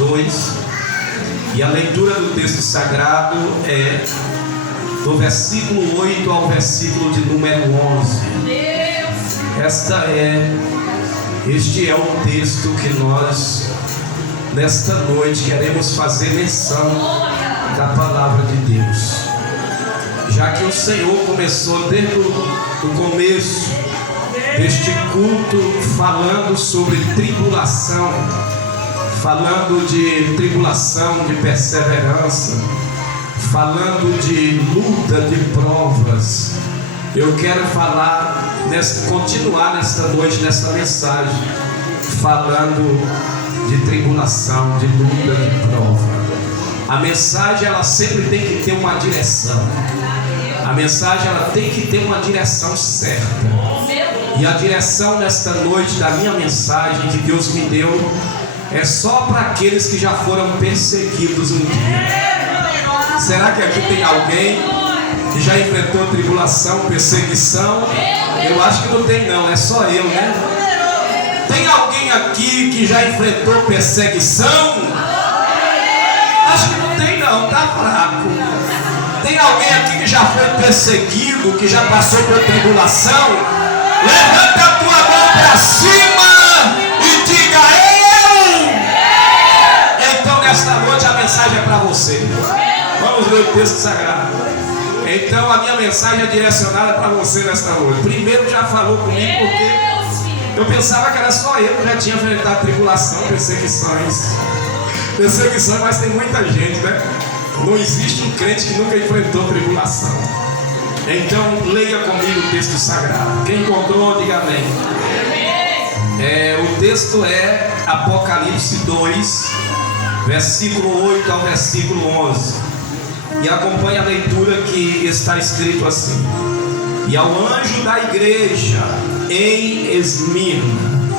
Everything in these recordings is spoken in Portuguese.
2. E a leitura do texto sagrado é do versículo 8 ao versículo de número 11. Este é o texto que nós, nesta noite, queremos fazer menção da palavra de Deus. Já que o Senhor começou desde o começo deste culto falando sobre tribulação, falando de tribulação, de perseverança, falando de luta, de provas, eu quero continuar nesta noite, nesta mensagem, falando de tribulação, de luta, de prova. A mensagem, ela sempre tem que ter uma direção. A mensagem, ela tem que ter uma direção certa. E a direção nesta noite da minha mensagem que Deus me deu é só para aqueles que já foram perseguidos um dia. Será que aqui tem alguém que já enfrentou tribulação, perseguição? Eu acho que não tem não, é só eu, né? Tem alguém aqui que já enfrentou perseguição? Acho que não tem não, tá fraco. Tem alguém aqui que já foi perseguido, que já passou por tribulação? Levanta a tua mão para cima e diga eu! Então nesta noite a mensagem é para você. Vamos ler o texto sagrado. Então a minha mensagem é direcionada para você nesta noite. Primeiro já falou comigo porque eu pensava que era só eu que já tinha enfrentado tribulação, perseguições, mas tem muita gente, né? Não existe um crente que nunca enfrentou tribulação. Então leia comigo o texto sagrado. Quem encontrou, diga amém. O texto é Apocalipse 2, versículo 8 ao versículo 11. E acompanhe a leitura que está escrito assim: E ao anjo da igreja em Esmirna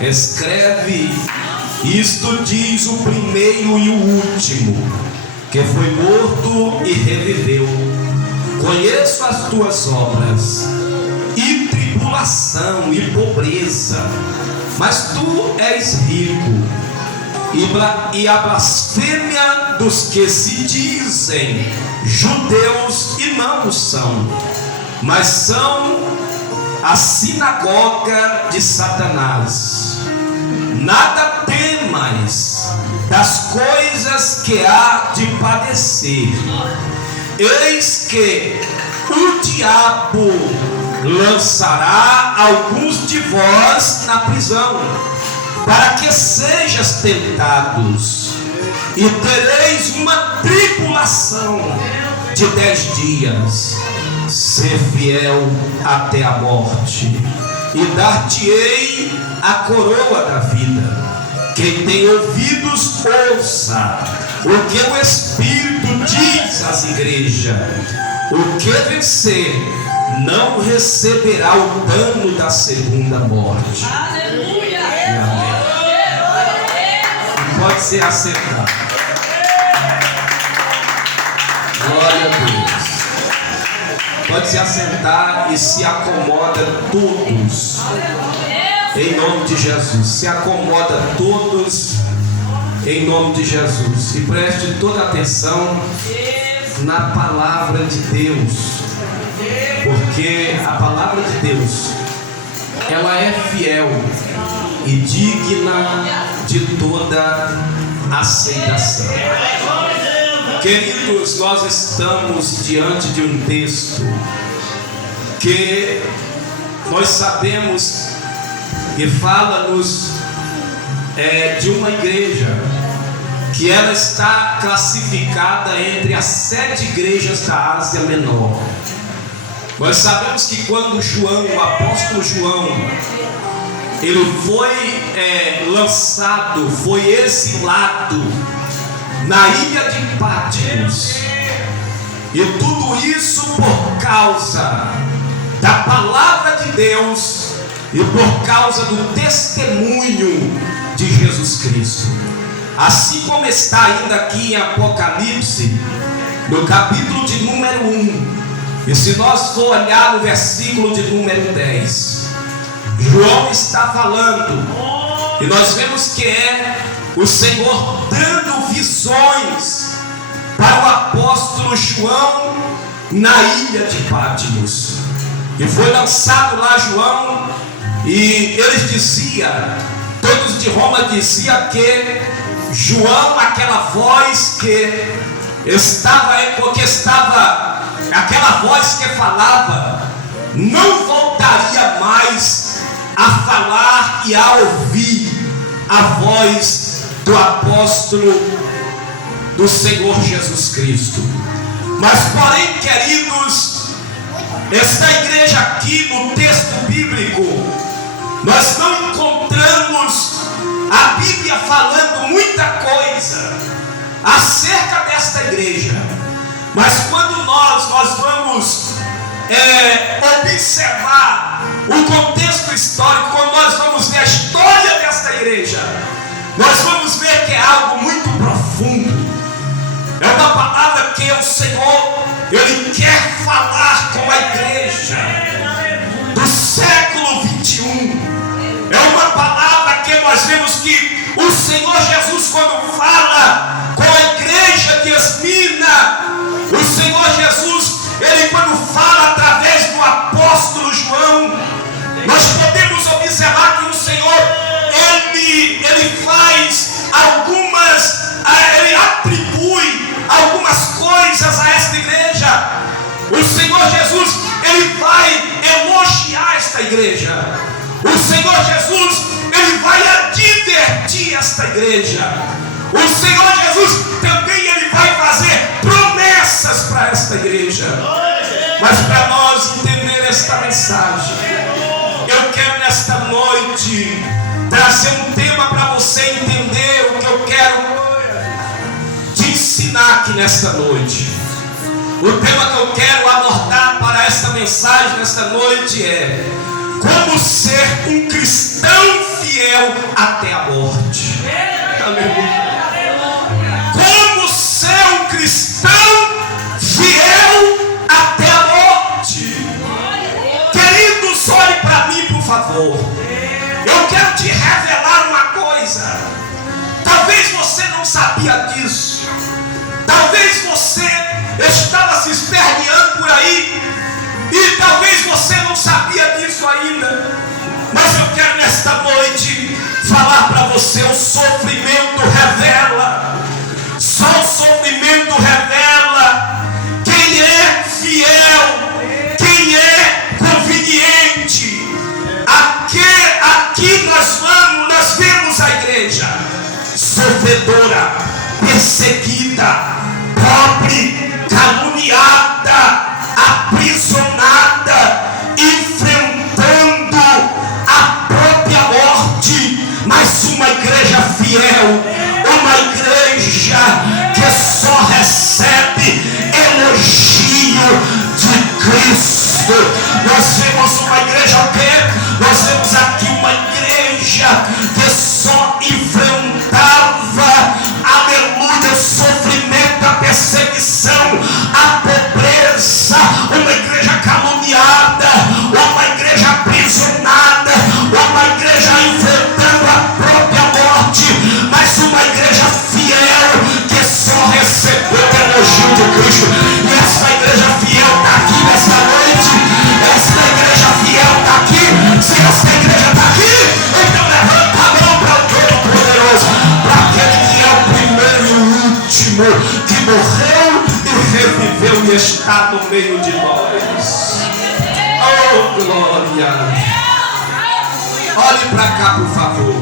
escreve: Isto diz o primeiro e o último, que foi morto e reviveu. Conheço as tuas obras, e tribulação e pobreza, mas tu és rico. E a blasfêmia dos que se dizem judeus e não o são, mas são a sinagoga de Satanás. Nada temas das coisas que há de padecer. Eis que o diabo lançará alguns de vós na prisão, para que sejas tentados, e tereis uma tribulação de 10 dias. Ser fiel até a morte, e dar-te-ei a coroa da vida. Quem tem ouvidos, ouça o que o Espírito diz às igrejas. O que vencer não receberá o dano da segunda morte. Aleluia! Amém. Pode ser aceitado. Glória a Deus. Pode se assentar e se acomoda todos. Em nome de Jesus. Se acomoda todos em nome de Jesus. E preste toda a atenção na palavra de Deus. Porque a palavra de Deus, ela é fiel e digna de toda aceitação. Queridos, nós estamos diante de um texto que nós sabemos que fala-nos de uma igreja que ela está classificada entre as 7 igrejas da Ásia Menor. Nós sabemos que quando João, o apóstolo João, ele foi lançado, foi exilado na ilha de Patmos, e tudo isso por causa da palavra de Deus e por causa do testemunho de Jesus Cristo. Assim como está ainda aqui em Apocalipse, no capítulo de número 1, e se nós for olhar no versículo de número 10, João está falando, e nós vemos que é o Senhor dando visões para o apóstolo João na ilha de Patmos. E foi lançado lá João, e eles diziam, todos de Roma diziam que João, aquela voz que estava, aquela voz que falava, não voltaria mais a falar e a ouvir a voz do apóstolo do Senhor Jesus Cristo. Mas porém, queridos, esta igreja aqui no texto bíblico, nós não encontramos a Bíblia falando muita coisa acerca desta igreja. Mas quando nós vamos observar o contexto histórico, quando nós vamos ver a história desta igreja, nós vamos ver que é algo muito profundo. É uma palavra que o Senhor, Ele quer falar com a igreja do século 21. É uma palavra que nós vemos que o Senhor Jesus, quando fala com a igreja de Esmina, o Senhor Jesus, Ele quando fala através do apóstolo João, nós podemos observar que o Senhor, Ele faz Ele atribui algumas coisas a esta igreja. O Senhor Jesus, Ele vai elogiar esta igreja. O Senhor Jesus, Ele vai advertir esta igreja. O Senhor Jesus também, Ele vai fazer promessas para esta igreja. Mas para nós entender esta mensagem, eu quero nesta noite trazer um tema para você entender o que eu quero te ensinar aqui nesta noite. O tema que eu quero abordar para esta mensagem nesta noite é: como ser um cristão fiel até a morte. Aleluia. Como ser um cristão fiel até a morte. Queridos, olhe para mim, por favor. Eu quero te revelar uma coisa. Talvez você não sabia disso. Talvez você estava se esperneando por aí, e talvez você não sabia disso ainda. Mas eu quero nesta noite falar para você: o sofrimento revela. Só o sofrimento revela quem é fiel, quem é conveniente. Aqui nós vemos a igreja sofredora, perseguida, pobre, caluniada, aprisionada, enfrentando a própria morte, mas uma igreja fiel, uma igreja que só recebe elogio de Cristo. Nós vemos uma igreja o quê? Nós vemos aqui uma igreja que só enfrentava, aleluia, o sofrimento, a perseguição, a pobreza, uma igreja caluniada, uma igreja aprisionada, uma igreja enfrentando a própria morte, mas uma igreja fiel que só recebeu o elogio de Cristo. E essa igreja fiel está aqui nesta noite. Esta igreja fiel está aqui. Se esta igreja está aqui, então levanta a mão para o Todo-Poderoso, para aquele que é o primeiro e o último, que morreu e reviveu e está no meio de nós. Oh, glória! Olhe para cá, por favor.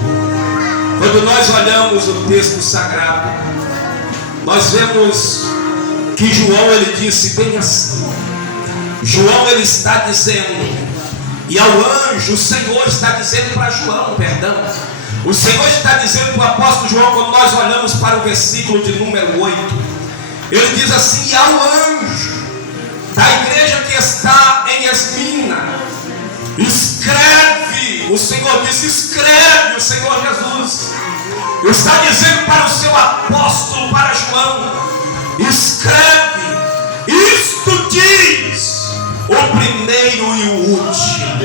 Quando nós olhamos o texto sagrado, nós vemos que João, ele disse bem assim. João, ele está dizendo, e ao anjo, o Senhor está dizendo para João, perdão. O Senhor está dizendo para o apóstolo João, quando nós olhamos para o versículo de número 8, ele diz assim: e ao anjo da igreja que está em Esmina, escreve. O Senhor disse: escreve, o Senhor Jesus está dizendo para o seu apóstolo, para João: escreve, isto diz o primeiro e o último,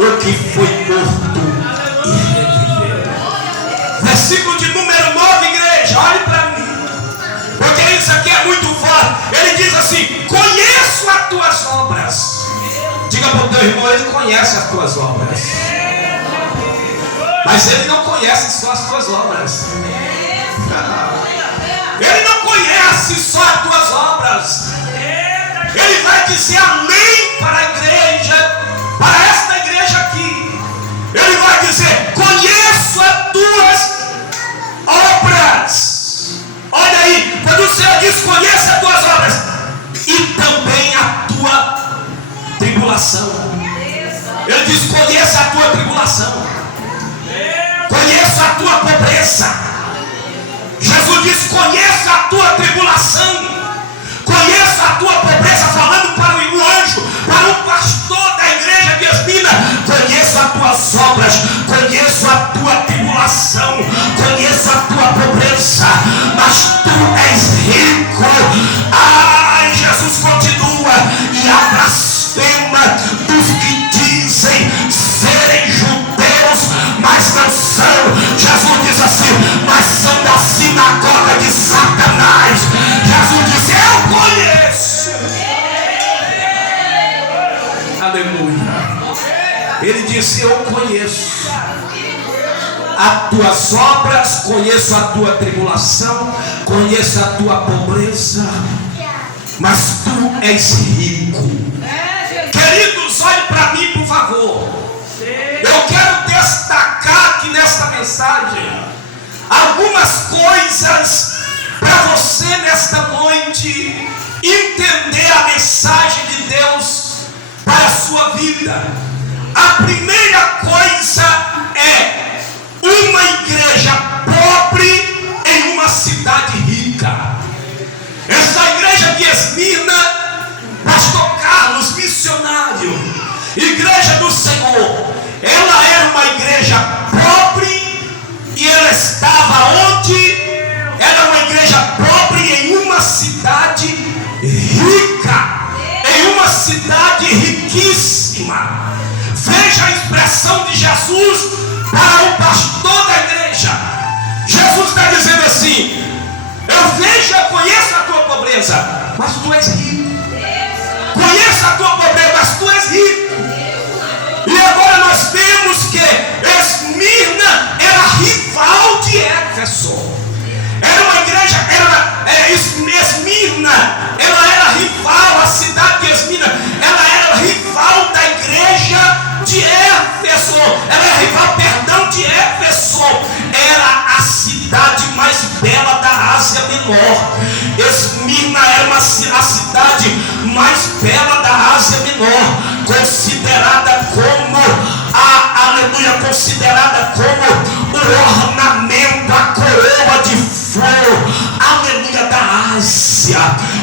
o que foi morto e reviveu. Versículo de número conheço as tuas obras. Diga para o teu irmão, ele conhece as tuas obras. Mas ele não conhece só as tuas obras. Ele não conhece só as tuas obras. Ele vai dizer amém para a igreja, para esta igreja aqui. Ele vai dizer: conheço as tuas obras. Olha aí, quando o Senhor diz conheça as tuas obras, e também a tua tribulação. Ele diz: conheça a tua tribulação, conheça a tua pobreza. Jesus diz: conheça a tua tribulação, conheça a tua pobreza, falando para o anjo, para o pastor da igreja de Esmina: conheço as tuas obras, conheço a tua tribulação, conheço a tua pobreza, mas tu és rico. Ai, Jesus continua: e a blasfema dos que dizem serem judeus, mas não são. Jesus diz assim: mas são da sinagoga de Satanás. Jesus disse: eu conheço. Aleluia. Ele disse: eu conheço as tuas obras, conheço a tua tribulação, conheço a tua pobreza, mas tu és rico. Queridos, olhe para mim, por favor. Eu quero destacar aqui nesta mensagem algumas coisas para você nesta noite entender a mensagem de Deus para a sua vida. A primeira coisa é uma igreja pobre em uma cidade rica. Essa igreja de Esmina, pastor Carlos, missionário, igreja do Senhor, ela era uma igreja pobre e ela estava onde? Era uma igreja pobre em uma cidade rica, em uma cidade riquíssima. Veja a expressão de Jesus para o pastor da igreja. Jesus está dizendo assim: eu conheço a tua pobreza, mas tu és rico. Conheço a tua pobreza, mas tu és rico. E agora nós vemos que Esmirna era rival de Éfeso. Era uma igreja, Esmirna, ela era rival, a cidade de Esmirna, ela era rival da igreja de Éfeso. Ela era rival, de Éfeso. Era a cidade mais bela da Ásia Menor. Esmirna era a cidade mais bela da Ásia Menor, considerada como considerada como o ornamento, a coroa de flor, aleluia, da Ásia.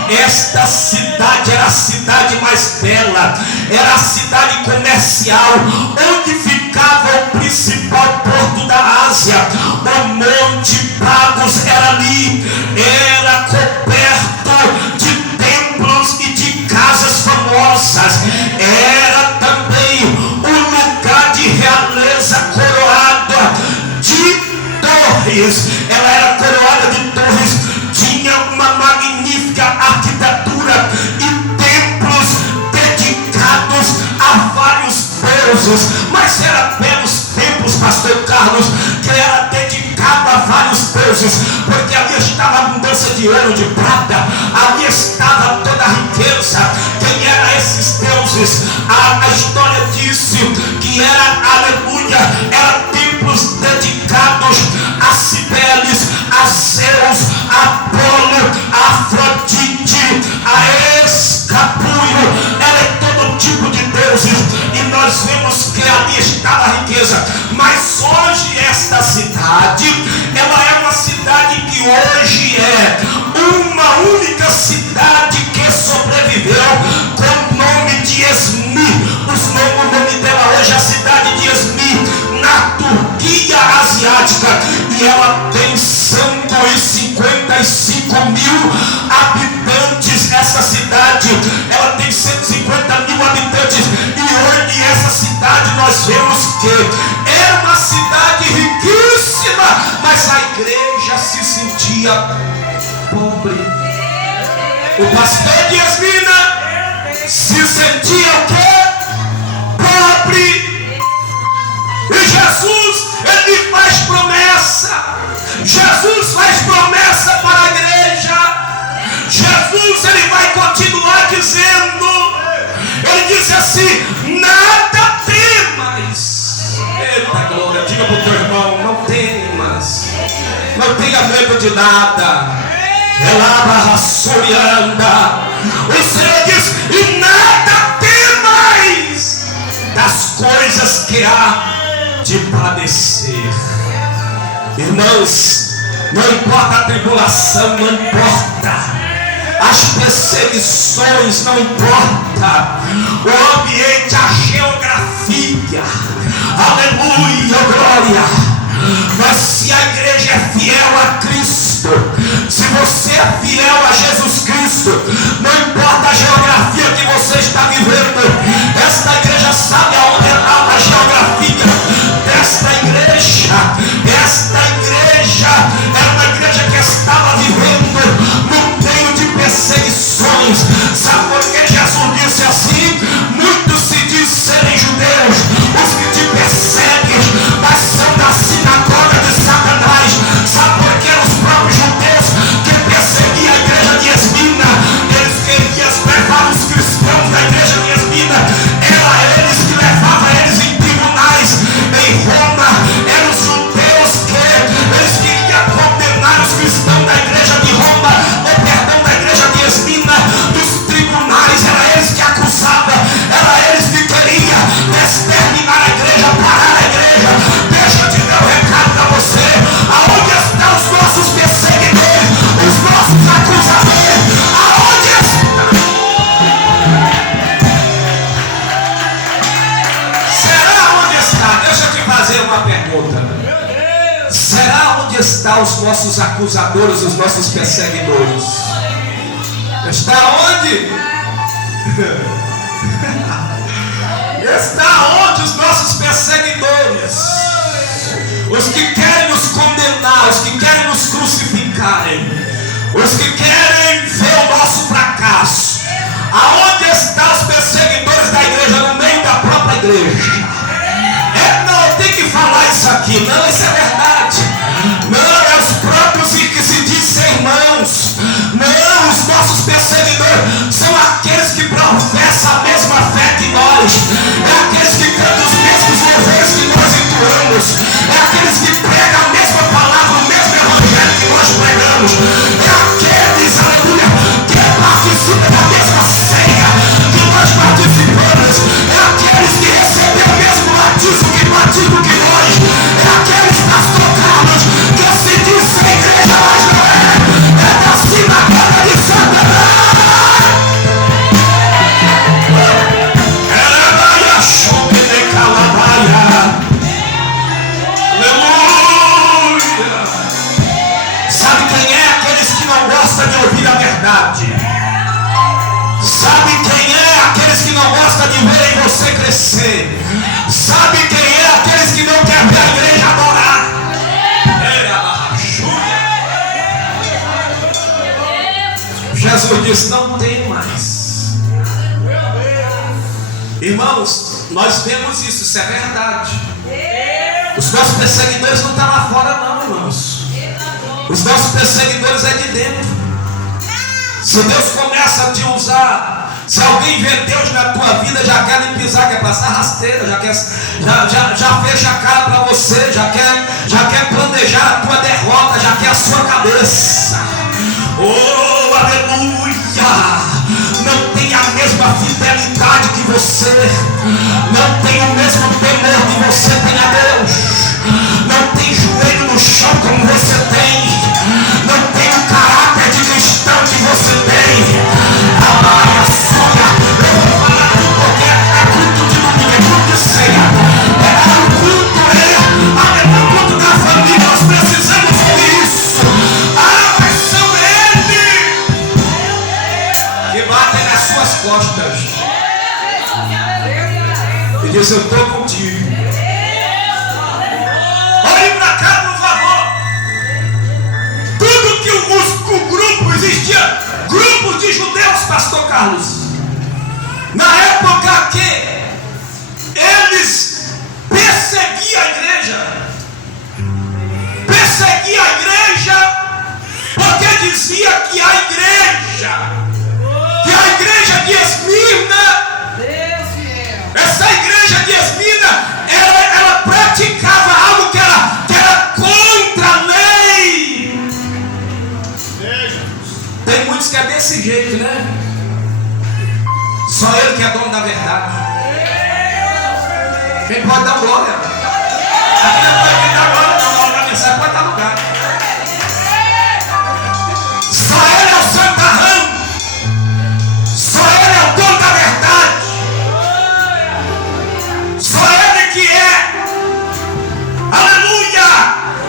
Esta cidade era a cidade mais bela, era a cidade comercial, onde ficava o principal porto da Ásia. O Monte Pagos era ali, era coberto de templos e de casas famosas. Era também um lugar de realeza coroada de torres. Ela era coroada de torres, tinha uma magnífica arquitetura e templos dedicados a vários deuses. Mas era pelos templos, pastor Carlos, que era dedicado a vários deuses, porque ali estava a abundância de ouro, de prata, ali estava toda a riqueza. Quem eram esses deuses? A história disse que era, aleluia, eram templos dedicados a Cibeles, a Zeus, a Apolo, a Afrodite, a Escapulho. Era todo tipo de deuses, e nós vemos que ali estava a riqueza. Mas hoje esta cidade, ela é uma cidade que hoje é uma única cidade que sobreviveu com o nome de Esmi. O nome dela hoje é a cidade de Esmi, na Turquia Asiática, e ela tem 155 mil habitantes. Essa cidade, ela tem 150 mil habitantes, e hoje essa cidade nós vemos que era uma cidade riquíssima, mas a igreja se sentia pobre. O pastor de Esmina se sentia o quê? Pobre. E Jesus, ele faz promessa. Jesus faz promessa para a igreja. Jesus, ele vai continuar dizendo. Ele diz assim: nada temas. Eita glória, diga para o teu irmão: não temas, não tenha medo de nada. Ela raçorianda. O Senhor diz: e nada temais das coisas que há de padecer. Irmãos, não importa a tribulação, não importa as perseguições, não importa o ambiente, a geografia, aleluia, glória. Mas se a igreja é fiel a Cristo, se você é fiel a Jesus Cristo, não importa a geografia que você está vivendo, esta igreja sabe aonde está a geografia desta igreja. Esta igreja era uma igreja que estava vivendo no meio de perseguições. Sabe por que Jesus disse assim? Muitos se dizem serem judeus, os que te perseguem, mas são da sinagoga de Satanás. Sabe por que os próprios judeus que perseguiam a igreja de Esmina, eles queriam levar os cristãos da igreja de Esmina, era eles que levavam eles em tribunais em Roma. Eram os judeus que eles queriam condenar os cristãos da igreja de Roma, ou perdão, da igreja de Esmina, dos tribunais. Era eles que acusavam, era eles que queriam exterminar a igreja, parar a igreja. Deixa eu te dar um recado para você: aonde estão os nossos perseguidores, os nossos acusadores? Aonde estão? Será onde está? Deixa eu te fazer uma pergunta. Será onde estão os nossos acusadores, os nossos perseguidores? Está onde? Está onde os nossos perseguidores? Os que querem nos condenar, os que querem nos crucificarem, os que querem ver o nosso fracasso. Aonde estão os perseguidores da igreja? No meio da própria igreja. Não, tem que falar isso aqui. Não, isso é verdade. Não, é os próprios que se dizem irmãos. Não, os nossos perseguidores são aqueles que professam a mesma fé que nós. É aqueles que cantam os mesmos louvores que nós entoamos. É aqueles que pregam a mesma palavra, o mesmo evangelho que nós pregamos. É aqueles, aleluia, que participam da mesma ceia que nós participamos. É aqueles que recebem o mesmo batismo que nós. É aqueles pastor Carlos que se diz a igreja, mas não é. É da sinagoga de Satanás. Aleluia. Sabe quem é? Aqueles que não gostam de ouvir a verdade. Sabe quem é? Aqueles que não gostam de ver você crescer. Sabe quem é? Aqueles que não querem ver a igreja adorar. Jesus disse: não tem mais. Irmãos, nós vemos isso é verdade. Os nossos perseguidores não estão lá fora não, irmãos. Os nossos perseguidores é de dentro. Se Deus começa a te usar, se alguém vê Deus na tua vida, já quer lhe pisar, quer passar rasteira, já fecha a cara para você, já quer planejar a tua derrota, já quer a sua cabeça. Oh, aleluia! Não tem a mesma fidelidade que você, não tem o mesmo temor que você tem a Deus, não tem joelho no chão como você tem, não tem o caráter de cristão que você tem. A sua, eu vou falar tudo porque é culto de domingo, é culto de ceia, é o culto, é o culto da família. Nós precisamos ouvir isso. Mas são eles que batem nas suas costas e diz: eu estou contigo. Olhe para cá, por favor. Tudo que o grupo existia, grupos de judeus, pastor Carlos, desse jeito, né? Só Ele que é dono da verdade. Quem pode dar glória? Aqui não pode dar glória, não. Glória da mensagem pode dar lugar. Só Ele é o santarrão. Só Ele é o dono da verdade. Só Ele que é. Aleluia!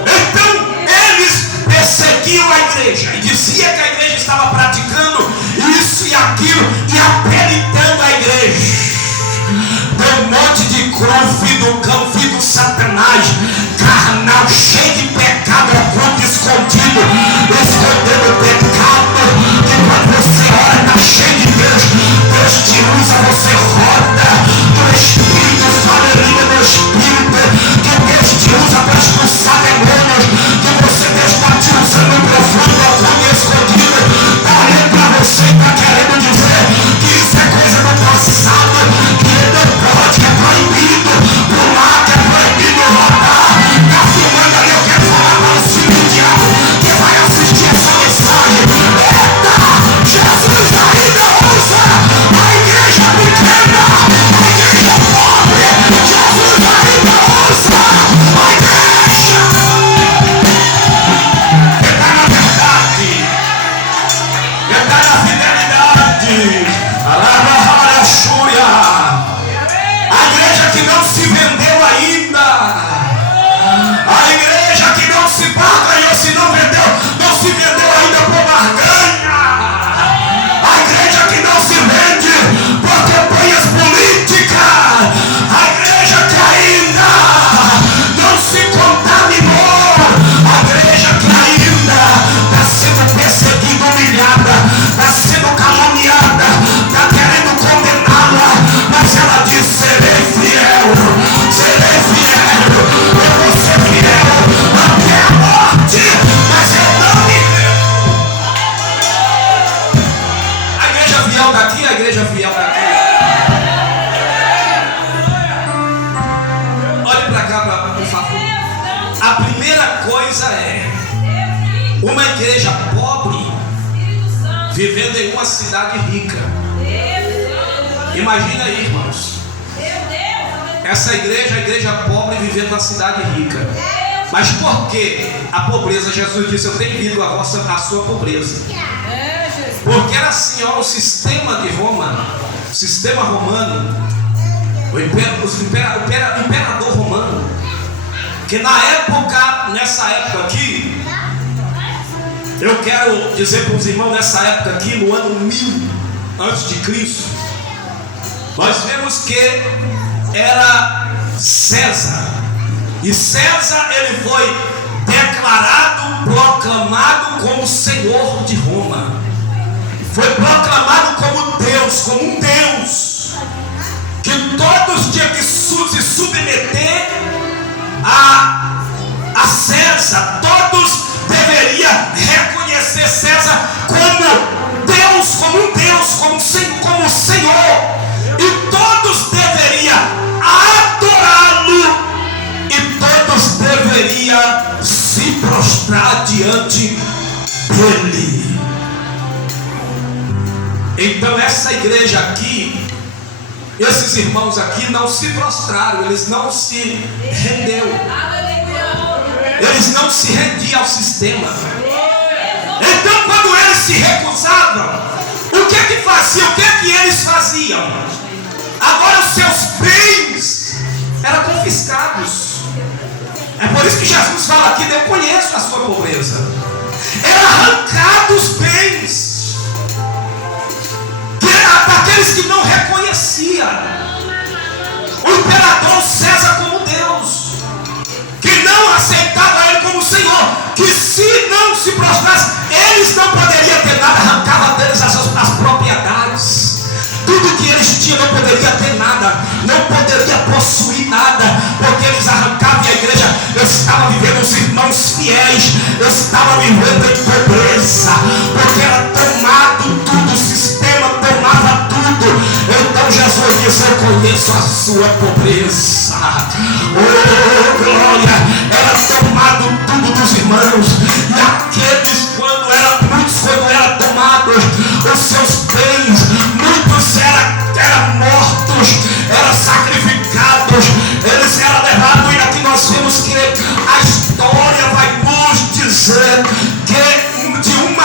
Então eles perseguiam a igreja e dizia que a igreja estava praticando isso e aquilo e apelidando a igreja. Tem um monte de cru, filho do cão, filho do Satanás, carnal, cheio de pecado oculto, escondido, escondendo o pecado. E quando você ora, está cheio de Deus, Deus te usa, você roda do Espírito, fala em língua do Espírito, que Deus te usa para expulsar demônios, que Deus está te usando no profundo, oculto e escondido. Está olhando para você e está querendo dizer que isso é coisa do passado, que não pode, que é proibido pular, que é proibido rodar. Está filmando ali, eu quero falar para o filho do diabo que vai assistir essa mensagem. Eita, Jesus ainda usa a igreja pequena, a igreja pobre. Jesus ainda usa a igreja. Está na verdade, está na fidelidade. A igreja que não se vendeu ainda, a igreja que não se barganhou, se não vendeu, não se vendeu ainda por barganha, a igreja que não se vende por campanhas políticas, a igreja que ainda não se contaminou, a igreja que ainda está sendo perseguida, humilhada, está sendo caluniada, está querendo condená-la, mas ela diz: serei fiel, eu vou ser fiel até a morte, mas eu não me rendo. A igreja fiel daqui, a igreja fiel daqui. Olhe para cá, por favor. A primeira coisa é uma igreja pobre vivendo em uma cidade rica. Imagina aí, irmãos, essa igreja, a igreja pobre vivendo na cidade rica. Mas por que a pobreza? Jesus disse: eu tenho vindo a sua pobreza. Porque era assim, ó, o sistema de Roma, o sistema romano, o imperador romano, que na época, nessa época aqui, eu quero dizer para os irmãos, nessa época aqui, no ano 1000 antes de Cristo, nós vemos que era César. E César, ele foi declarado, proclamado como Senhor de Roma. Foi proclamado como Deus, como um Deus, que todos tinham que se submeter a César. Todos deveriam reconhecer César como Deus, como um Deus, como um Senhor. E todos deveriam adorá-lo, e todos deveriam se prostrar diante dele. Então essa igreja aqui, esses irmãos aqui não se prostraram, eles não se renderam, eles não se rendiam ao sistema. Então quando eles se recusavam, o que faziam? O que eles faziam? Agora os seus bens eram confiscados. É por isso que Jesus fala aqui: eu conheço a sua pobreza. Era arrancado os bens daqueles que não reconheciam o imperador César como Deus, que não aceitava ele como Senhor, que se não se prostrasse, eles não poderiam ter nada. Arrancava deles as propriedades. Tudo que eles tinham não poderia ter nada, não poderia possuir nada, porque eles arrancavam. E a igreja estava vivendo, os irmãos fiéis estavam vivendo em pobreza, porque era tomado tudo, o sistema tomava tudo. Então Jesus disse: eu conheço a sua pobreza. Oh glória! Era tomado tudo dos irmãos, e aqueles, muitos quando eram tomados, os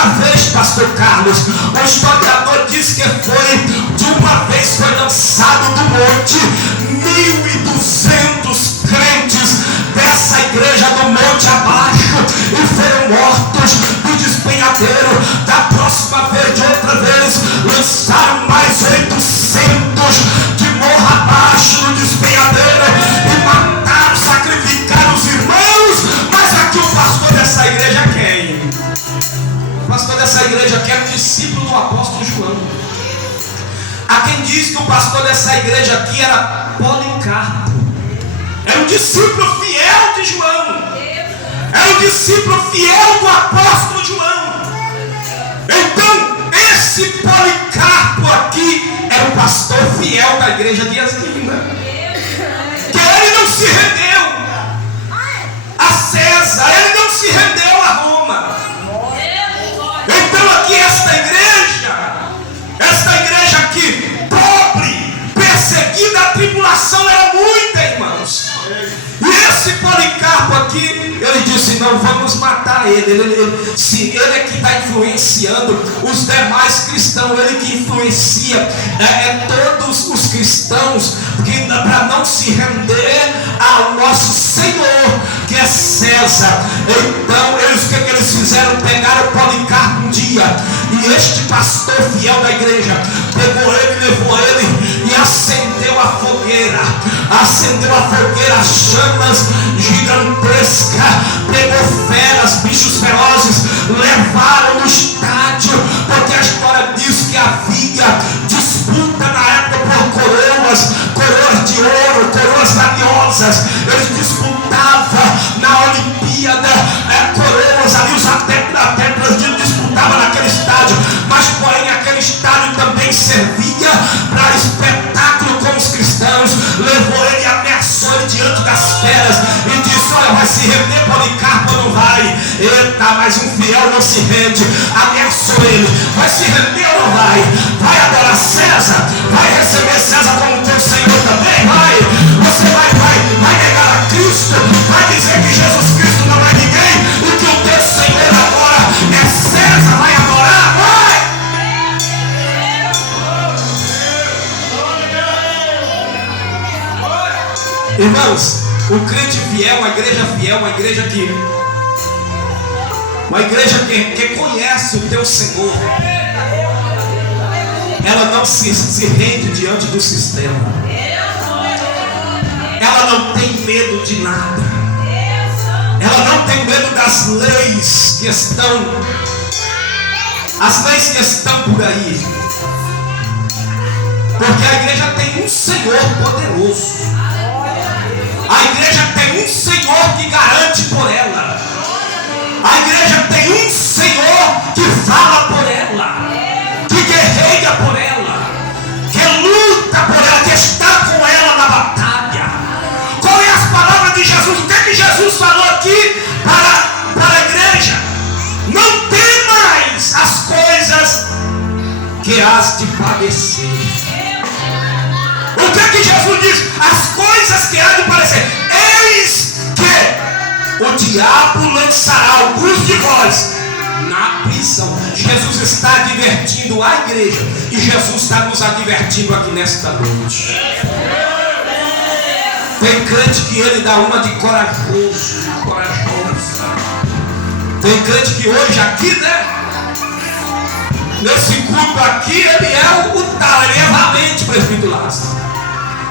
uma vez, pastor Carlos, o historiador diz que de uma vez foi lançado do monte 1.200 crentes dessa igreja do monte abaixo e foram mortos do despenhadeiro. Da próxima vez, de outra vez, lançaram mais 800 de morro abaixo no despenhadeiro e mataram, sacrificaram os irmãos. Mas aqui o pastor dessa igreja é quem? O pastor dessa igreja que era o discípulo do apóstolo João. Há quem diz que o pastor dessa igreja aqui era Policarpo. Era um discípulo fiel de João. Era um discípulo fiel do apóstolo João. Então, esse Policarpo aqui era o pastor fiel da igreja de Esmina. Que ele não se rendeu a César, ele não se rendeu a Roma. Então aqui esta igreja aqui, pobre, perseguida, a tribulação era muita, irmãos. E esse Policarpo aqui, ele disse: não vamos matar ele. Se ele é que está influenciando os demais cristãos, ele que influencia todos os cristãos para não se render ao nosso Senhor, que é César. Então o que eles fizeram? Pegaram o Policarpo um dia, e este pastor fiel da igreja pegou ele, levou ele e acendeu a fogueira, as chamas gigantescas, pegou feras, bichos velozes, levaram no estádio, porque a história diz que havia disputa na época por coroas de ouro, coroas valiosas. Eles disputavam na Olimpíada coroas ali, os atletas disputavam naquele estádio, mas porém aquele estádio também servia para espetáculo com os cristãos. Levou ele e ameaçou ele diante das feras e disse: olha, vai se render Policarpo ou não vai? Eita, mas um fiel não se rende. Ameaçou ele: vai se render ou não vai? Vai adorar César? Vai receber César como teu Senhor também? Vai? Você vai negar a Cristo? Vai dizer que Jesus Cristo não é ninguém e que o teu Senhor agora é César? Vai adorar? Vai! Irmãos, o crente fiel, uma igreja fiel, uma igreja que conhece o teu Senhor, ela não se rende diante do sistema. Ela não tem medo de nada. Ela não tem medo das leis que estão, as leis que estão por aí. Porque a igreja tem um Senhor poderoso. A igreja tem um Senhor que garante por ela. A igreja tem um Senhor que fala por ela, que guerreia por ela, que luta por ela, que está com ela na batalha. Qual é as palavras de Jesus? O que é que Jesus falou aqui para a igreja? Não temais as coisas que has de padecer. O que é que Jesus diz? As coisas que há de padecer. Eis que o diabo lançará alguns de vós na prisão. Jesus está advertindo a igreja, e Jesus está nos advertindo aqui nesta noite. Tem crente que ele dá uma de corajosa. Tem crente que hoje aqui, né? Nesse culto aqui, ele é o tal, ele é valente, presbítero Lázaro.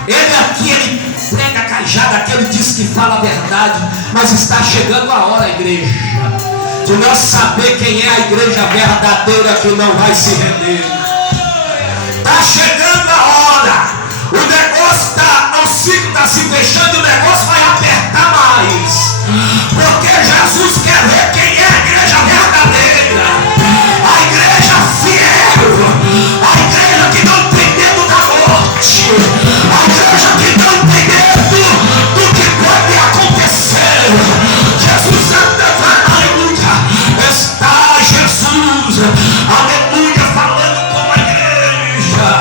Ele aqui, ele prega a cajada, aqui ele diz que fala a verdade, mas está chegando a hora, igreja, de nós saber quem é a igreja verdadeira que não vai se render. Está chegando a hora. O negócio o ciclo está se fechando, o negócio vai apertar mais, porque Jesus quer ver quem é a igreja verdadeira, a igreja fiel, a igreja que não tem medo da morte, a igreja que não tem medo do que pode acontecer. Jesus aleluia, está Jesus, aleluia, falando com a igreja.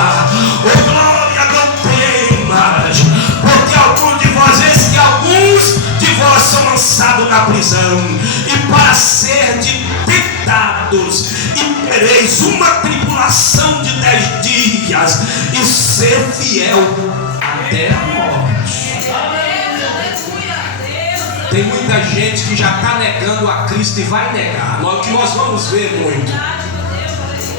Oh glória, não temas, porque alguns de vós são lançados na prisão, e para ser tentados Tem muita gente que já está negando a Cristo e vai negar. O que nós vamos ver muito.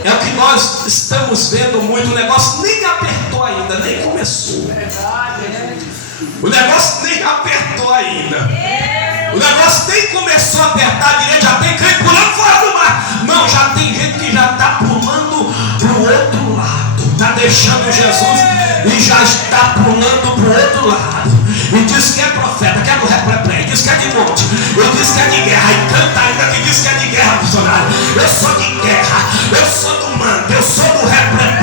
É o que nós estamos vendo muito. O negócio nem apertou ainda, nem começou. O negócio nem apertou ainda. O negócio nem começou a apertar direito. Já tem crente pulando fora do mar. Não, já tem gente que já está pulando para o outro lado. Está deixando Jesus e já está pulando para o outro lado. E diz que é profeta, que é do replay, diz que é de monte, e diz que é de guerra, e canta ainda que diz que é de guerra, missionário. Eu sou de guerra, eu sou do manto, eu sou do replay.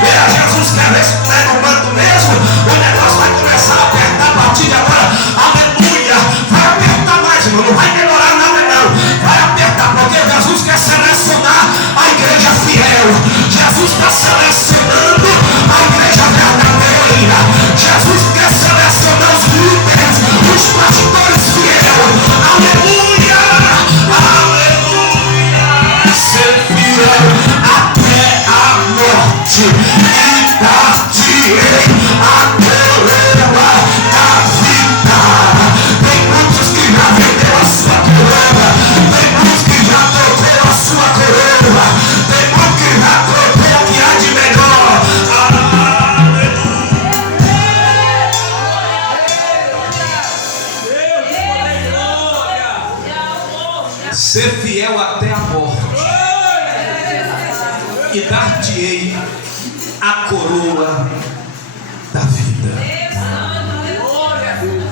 E Jesus quer ver se tu é no manto mesmo. O negócio vai começar a apertar a partir de agora. Aleluia! Vai apertar mais, irmão, não vai melhorar nada não. Vai apertar, porque Jesus quer selecionar a igreja fiel. Jesus está selecionando a igreja verdadeira. Jesus quer selecionar os líderes, os pastores fiéis. Aleluia! Aleluia! Ser fiel até a morte, e dar-te-ei a coroa da vida. Tem muitos que já vendeu a sua coroa, tem muitos que já trocou a sua coroa, tem muitos que já trocou o que há de melhor. Ser fiel até a morte, e dar-te-ei a coroa da vida.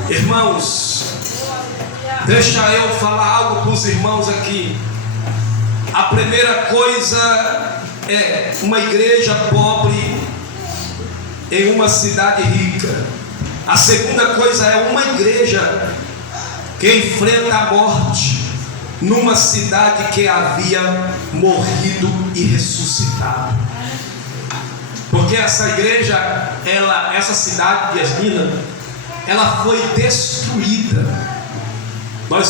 Irmãos, deixa eu falar algo para os irmãos aqui. A primeira coisa é uma igreja pobre em uma cidade rica. A segunda coisa é uma igreja que enfrenta a morte numa cidade que havia morrido e ressuscitado. Porque essa igreja, essa cidade de Yasmina, ela foi destruída. Nós